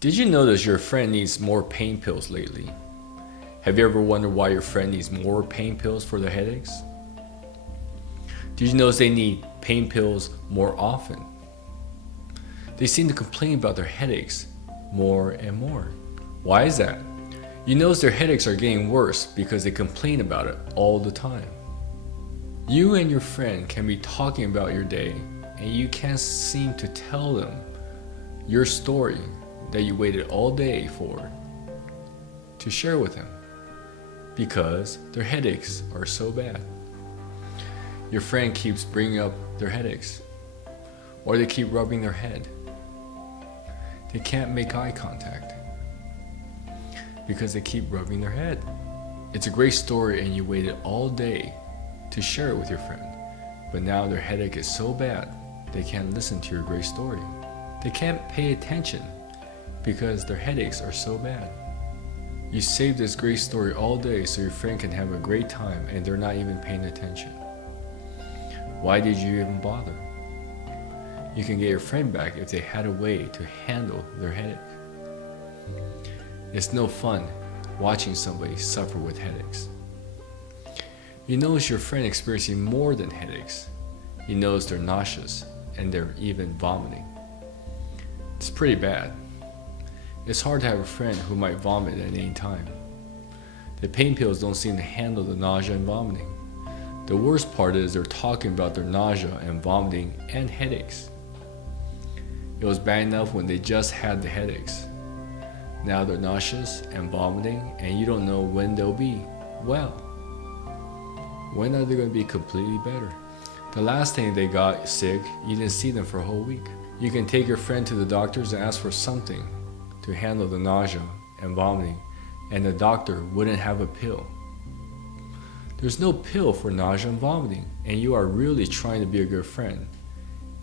Did you notice your friend needs more pain pills lately? Have you ever wondered why your friend needs more pain pills for their headaches? Did you notice they need pain pills more often? They seem to complain about their headaches more and more. Why is that? You notice their headaches are getting worse because they complain about it all the time. You and your friend can be talking about your day and you can't seem to tell them your story that you waited all day for to share with them because their headaches are so bad. Your friend keeps bringing up their headaches, or they keep rubbing their head. They can't make eye contact because they keep rubbing their head. It's a great story and you waited all day to share it with your friend, but now their headache is so bad they can't listen to your great story. They can't pay attention because their headaches are so bad. You saved this great story all day so your friend can have a great time and they're not even paying attention. Why did you even bother? You can get your friend back if they had a way to handle their headache. It's no fun watching somebody suffer with headaches. You notice your friend experiencing more than headaches. You notice they're nauseous and they're even vomiting. It's pretty bad. It's hard to have a friend who might vomit at any time. The pain pills don't seem to handle the nausea and vomiting. The worst part is they're talking about their nausea and vomiting and headaches. It was bad enough when they just had the headaches. Now they're nauseous and vomiting and you don't know when they'll be well. When are they going to be completely better? The last time they got sick, you didn't see them for a whole week. You can take your friend to the doctors and ask for something to handle the nausea and vomiting, and the doctor wouldn't have a pill. There's no pill for nausea and vomiting, and you are really trying to be a good friend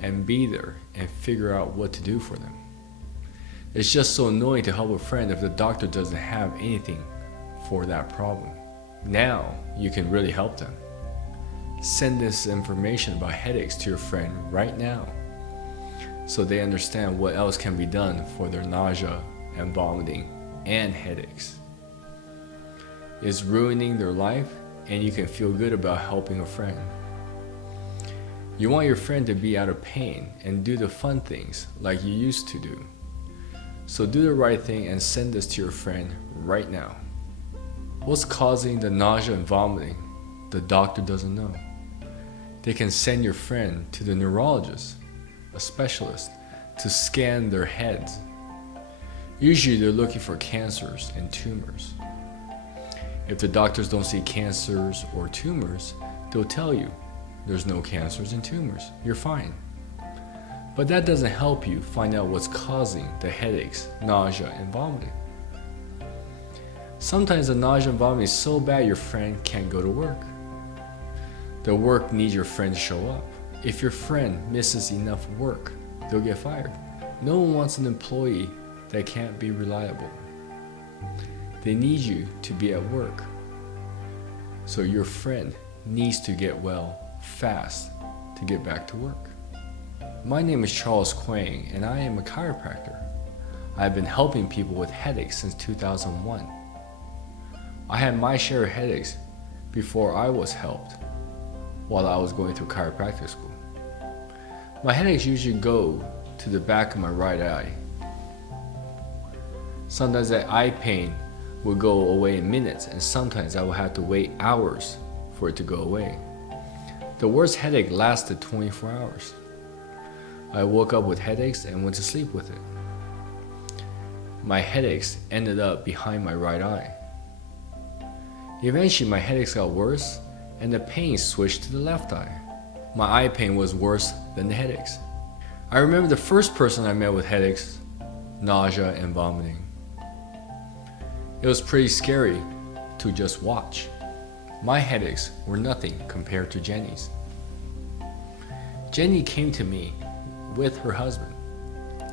and be there and figure out what to do for them. It's just so annoying to help a friend if the doctor doesn't have anything for that problem. Now you can really help them. Send this information about headaches to your friend right now so they understand what else can be done for their nausea and vomiting and headaches. It's ruining their life and you can feel good about helping a friend. You want your friend to be out of pain and do the fun things like you used to do. So do the right thing and send this to your friend right now. What's causing the nausea and vomiting? The doctor doesn't know. They can send your friend to the neurologist, a specialist, to scan their heads. Usually they're looking for cancers and tumors. If the doctors don't see cancers or tumors, they'll tell you there's no cancers and tumors, you're fine. But that doesn't help you find out what's causing the headaches, nausea, and vomiting. Sometimes the nausea and vomiting is so bad your friend can't go to work. The work needs your friend to show up. If your friend misses enough work, they'll get fired. No one wants an employee that can't be reliable. They need you to be at work. So your friend needs to get well fast to get back to work. My name is Charles Quang and I am a chiropractor. I've been helping people with headaches since 2001. I had my share of headaches before I was helped while I was going through chiropractic school. My headaches usually go to the back of my right eye. Sometimes that eye pain will go away in minutes and sometimes I will have to wait hours for it to go away. The worst headache lasted 24 hours. I woke up with headaches and went to sleep with it. My headaches ended up behind my right eye. Eventually my headaches got worse and the pain switched to the left eye. My eye pain was worse than the headaches. I remember the first person I met with headaches, nausea and vomiting. It was pretty scary to just watch. My headaches were nothing compared to Jenny's. Jenny came to me with her husband,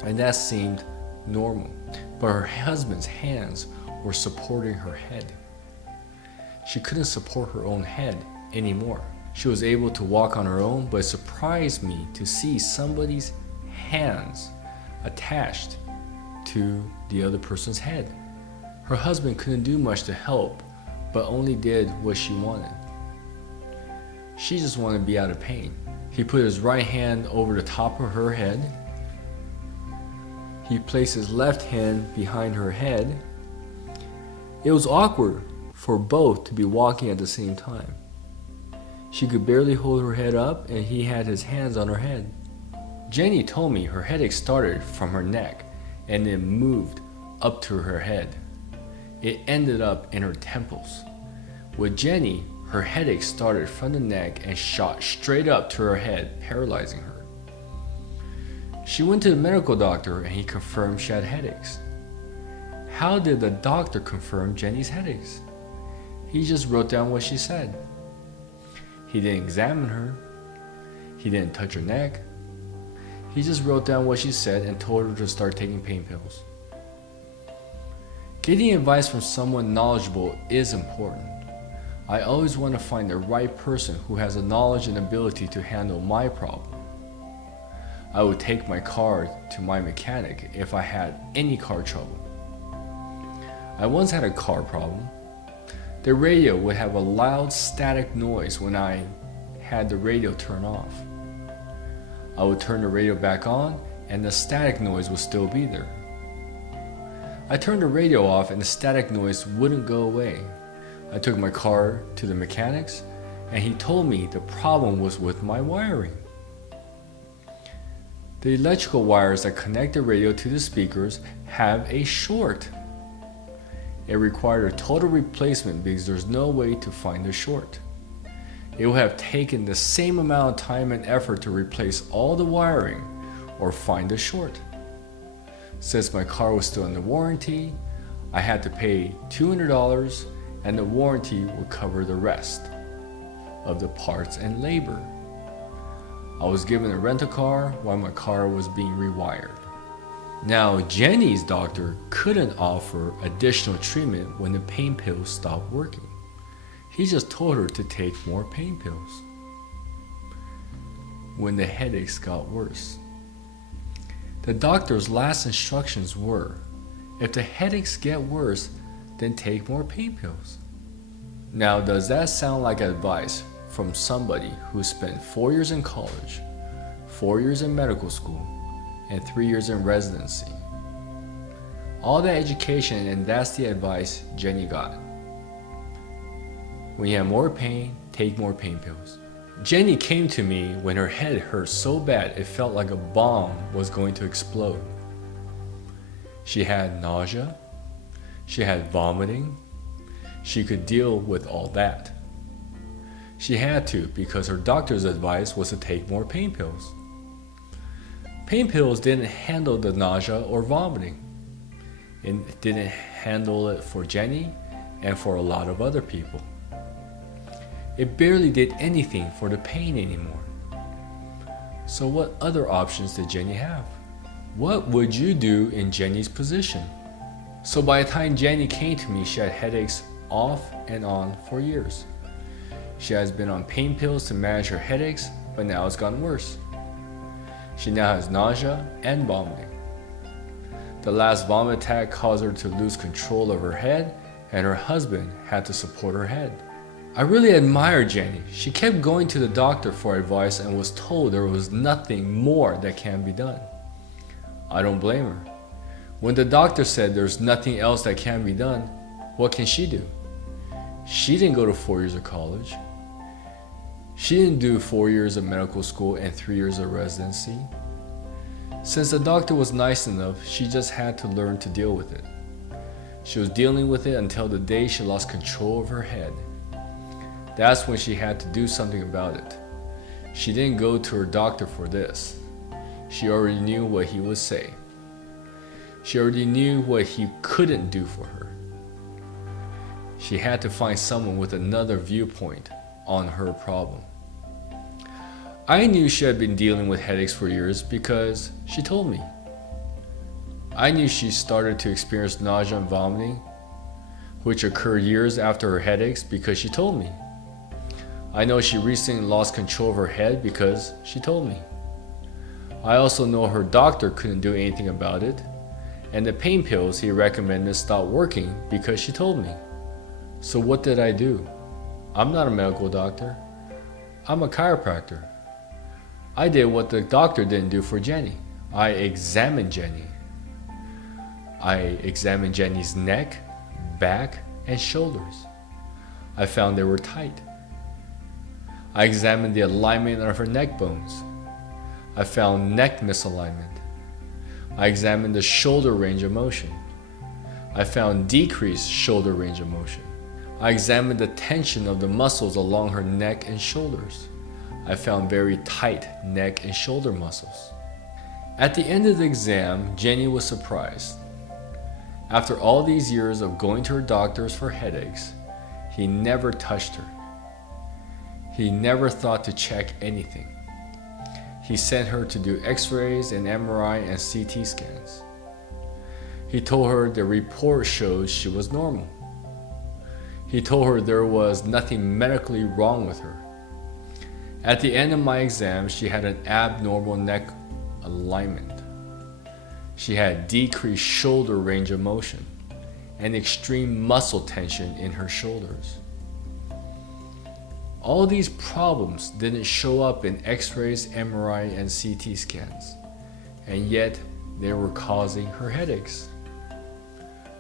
and that seemed normal, but her husband's hands were supporting her head. She couldn't support her own head anymore. She was able to walk on her own, but it surprised me to see somebody's hands attached to the other person's head. Her husband couldn't do much to help, but only did what she wanted. She just wanted to be out of pain. He put his right hand over the top of her head. He placed his left hand behind her head. It was awkward for both to be walking at the same time. She could barely hold her head up, and he had his hands on her head. Jenny told me her headache started from her neck and then moved up to her head. It ended up in her temples. With Jenny, her headache started from the neck and shot straight up to her head, paralyzing her. She went to the medical doctor and he confirmed she had headaches. How did the doctor confirm Jenny's headaches? He just wrote down what she said. He didn't examine her. He didn't touch her neck. He just wrote down what she said and told her to start taking pain pills. Getting advice from someone knowledgeable is important. I always want to find the right person who has the knowledge and ability to handle my problem. I would take my car to my mechanic if I had any car trouble. I once had a car problem. The radio would have a loud static noise when I had the radio turned off. I would turn the radio back on and the static noise would still be there. I turned the radio off and the static noise wouldn't go away. I took my car to the mechanics and he told me the problem was with my wiring. The electrical wires that connect the radio to the speakers have a short. It required a total replacement because there's no way to find the short. It would have taken the same amount of time and effort to replace all the wiring or find the short. Since my car was still under warranty, I had to pay $200 and the warranty would cover the rest of the parts and labor. I was given a rental car while my car was being rewired. Now, Jenny's doctor couldn't offer additional treatment when the pain pills stopped working. He just told her to take more pain pills when the headaches got worse. The doctor's last instructions were, if the headaches get worse, then take more pain pills. Now, does that sound like advice from somebody who spent 4 years in college, 4 years in medical school, and 3 years in residency? All that education, and that's the advice Jenny got. When you have more pain, take more pain pills. Jenny came to me when her head hurt so bad it felt like a bomb was going to explode. She had nausea. She had vomiting. She could deal with all that. She had to because her doctor's advice was to take more pain pills. Pain pills didn't handle the nausea or vomiting. It didn't handle it for Jenny and for a lot of other people. It barely did anything for the pain anymore. So what other options did Jenny have? What would you do in Jenny's position? So by the time Jenny came to me, she had headaches off and on for years. She has been on pain pills to manage her headaches, but now it's gotten worse. She now has nausea and vomiting. The last vomit attack caused her to lose control of her head, and her husband had to support her head. I really admire Jenny. She kept going to the doctor for advice and was told there was nothing more that can be done. I don't blame her. When the doctor said there's nothing else that can be done, what can she do? She didn't go to 4 years of college. She didn't do 4 years of medical school and 3 years of residency. Since the doctor was nice enough, she just had to learn to deal with it. She was dealing with it until the day she lost control of her head. That's when she had to do something about it. She didn't go to her doctor for this. She already knew what he would say. She already knew what he couldn't do for her. She had to find someone with another viewpoint on her problem. I knew she had been dealing with headaches for years because she told me. I knew she started to experience nausea and vomiting, which occurred years after her headaches because she told me. I know she recently lost control of her head because she told me. I also know her doctor couldn't do anything about it, and the pain pills he recommended stopped working because she told me. So what did I do? I'm not a medical doctor. I'm a chiropractor. I did what the doctor didn't do for Jenny. I examined Jenny. I examined Jenny's neck, back, and shoulders. I found they were tight. I examined the alignment of her neck bones. I found neck misalignment. I examined the shoulder range of motion. I found decreased shoulder range of motion. I examined the tension of the muscles along her neck and shoulders. I found very tight neck and shoulder muscles. At the end of the exam, Jenny was surprised. After all these years of going to her doctors for headaches, he never touched her. He never thought to check anything. He sent her to do x-rays and MRI and CT scans. He told her the report showed she was normal. He told her there was nothing medically wrong with her. At the end of my exam, she had an abnormal neck alignment. She had decreased shoulder range of motion and extreme muscle tension in her shoulders. All these problems didn't show up in x-rays, MRI, and CT scans, and yet they were causing her headaches.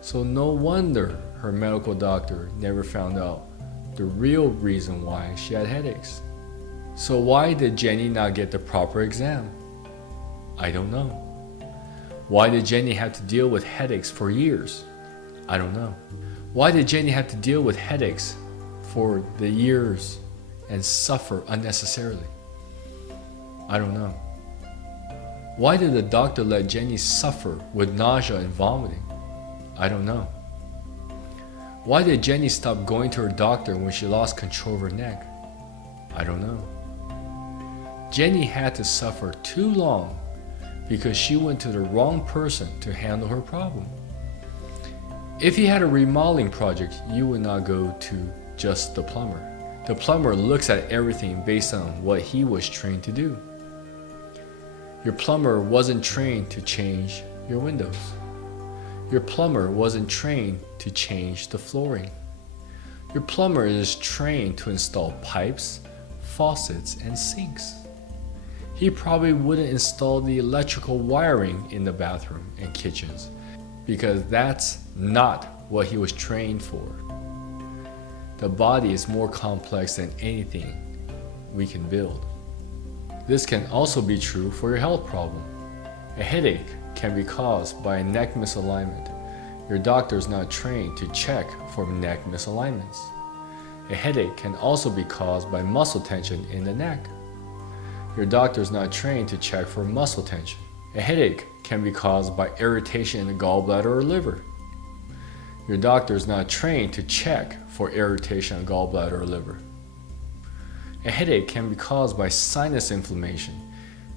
So no wonder her medical doctor never found out the real reason why she had headaches. So why did Jenny not get the proper exam? I don't know. Why did Jenny have to deal with headaches for years? I don't know. Why did Jenny have to deal with headaches for the years and suffer unnecessarily? I don't know. Why did the doctor let Jenny suffer with nausea and vomiting? I don't know. Why did Jenny stop going to her doctor when she lost control of her neck? I don't know. Jenny had to suffer too long because she went to the wrong person to handle her problem. If you had a remodeling project, you would not go to just the plumber. The plumber looks at everything based on what he was trained to do. Your plumber wasn't trained to change your windows. Your plumber wasn't trained to change the flooring. Your plumber is trained to install pipes, faucets, and sinks. He probably wouldn't install the electrical wiring in the bathroom and kitchens because that's not what he was trained for. The body is more complex than anything we can build. This can also be true for your health problem. A headache can be caused by a neck misalignment. Your doctor is not trained to check for neck misalignments. A headache can also be caused by muscle tension in the neck. Your doctor is not trained to check for muscle tension. A headache can be caused by irritation in the gallbladder or liver. Your doctor is not trained to check for irritation in gallbladder or liver. A headache can be caused by sinus inflammation.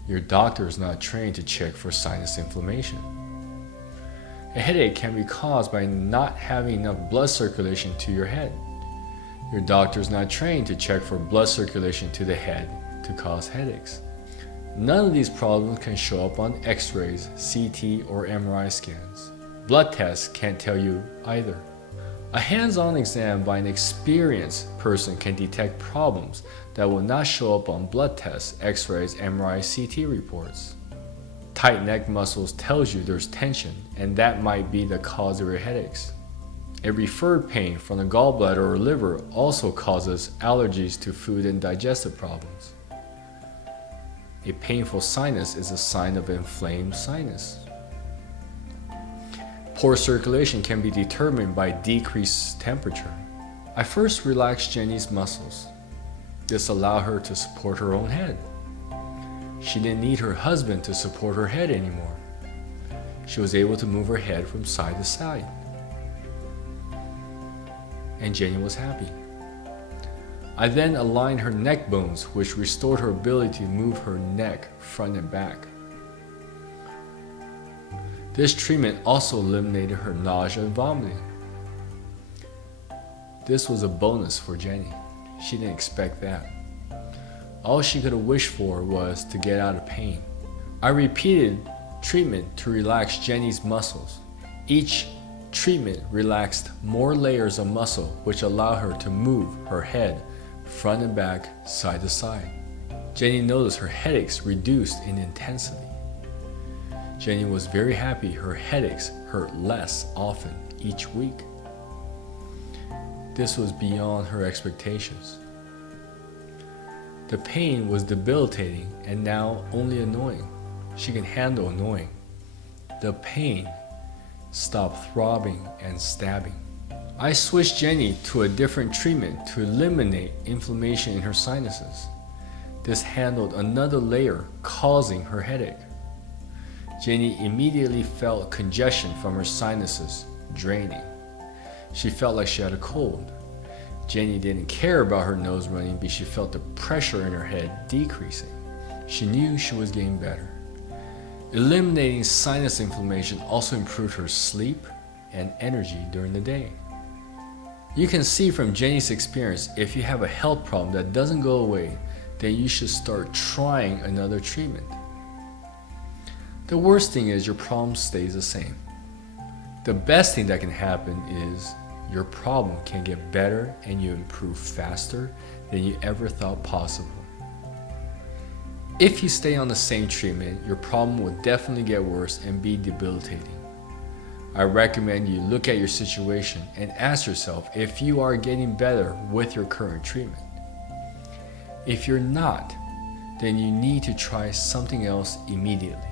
Your doctor is not trained to check for sinus inflammation. A headache can be caused by not having enough blood circulation to your head. Your doctor is not trained to check for blood circulation to the head to cause headaches. None of these problems can show up on x-rays, CT, or MRI scans. Blood tests can't tell you either. A hands-on exam by an experienced person can detect problems that will not show up on blood tests, x-rays, MRI, CT reports. Tight neck muscles tells you there's tension, and that might be the cause of your headaches. A referred pain from the gallbladder or liver also causes allergies to food and digestive problems. A painful sinus is a sign of inflamed sinus. Poor circulation can be determined by decreased temperature. I first relaxed Jenny's muscles. This allowed her to support her own head. She didn't need her husband to support her head anymore. She was able to move her head from side to side. And Jenny was happy. I then aligned her neck bones, which restored her ability to move her neck front and back. This treatment also eliminated her nausea and vomiting. This was a bonus for Jenny. She didn't expect that. All she could have wished for was to get out of pain. I repeated treatment to relax Jenny's muscles. Each treatment relaxed more layers of muscle, which allowed her to move her head front and back, side to side. Jenny noticed her headaches reduced in intensity. Jenny was very happy her headaches hurt less often each week. This was beyond her expectations. The pain was debilitating and now only annoying. She can handle annoying. The pain stopped throbbing and stabbing. I switched Jenny to a different treatment to eliminate inflammation in her sinuses. This handled another layer causing her headache. Jenny immediately felt congestion from her sinuses draining. She felt like she had a cold. Jenny didn't care about her nose running, but she felt the pressure in her head decreasing. She knew she was getting better. Eliminating sinus inflammation also improved her sleep and energy during the day. You can see from Jenny's experience, if you have a health problem that doesn't go away, then you should start trying another treatment. The worst thing is your problem stays the same. The best thing that can happen is your problem can get better and you improve faster than you ever thought possible. If you stay on the same treatment, your problem will definitely get worse and be debilitating. I recommend you look at your situation and ask yourself if you are getting better with your current treatment. If you're not, then you need to try something else immediately.